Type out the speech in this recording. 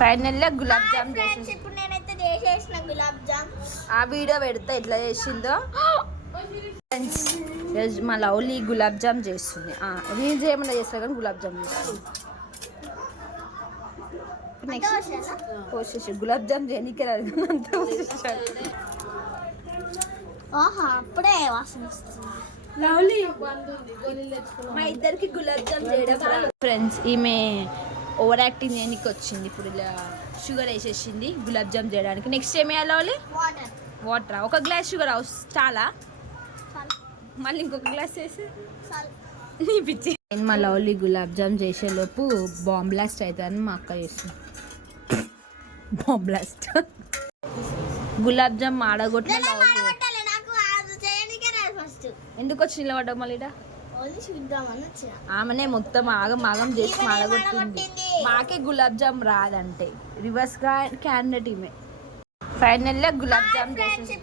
ఫైనల్గా గులాబ్ జామ్ చేసి ఇప్పుడు నేనైతే చేసేసిన గులాబ్ జామ్. ఆ వీడియో పెడితే ఎట్లా చేసిందో. మా లవ్లీ గులాబ్ జామ్ చేస్తుంది. నేను చేయమన్నా చేస్తా కానీ గులాబ్ జామ్ చేస్తుంది. నెక్స్ట్ పోసేసి గులాబ్ జామ్ చేయనీకే రాదు అంతా పోసేసాడు. అప్పుడే వాసన వస్తుంది. మా ఇద్దరికి గులాబ్ జామ్ చేయడం ఫ్రెండ్స్. ఈమె ఓవర్ యాక్టింగ్ చేయడానికి వచ్చింది. ఇప్పుడు ఇలా షుగర్ వేసేసింది గులాబ్ జామ్ చేయడానికి. నెక్స్ట్ ఏమి వేయాలి? వాటర్. ఒక గ్లాస్ షుగర్ చాలా, మళ్ళీ ఇంకొక గ్లాస్ వేసి నీ పిచ్చి. నేను మా లవ్లీ గులాబ్ జామ్ చేసేలోపు బాంబ్ బ్లాస్ట్ అవుతుందని మా అక్క చేస్తుంది. Bomb blast. గులాబ్ జామ్ ఆడగొట్టిన ఎందుకు వచ్చి నిలబడ్డా మళ్ళీ ఆమెనే మొత్తం ఆగం ఆగం చేసి మాడగొట్టింది. మాకే గులాబ్ జామ్ రాదంటే రివర్స్ గా క్యాండిడేట్ ఈమె. ఫైనల్ గా గులాబ్ జామ్ చేసి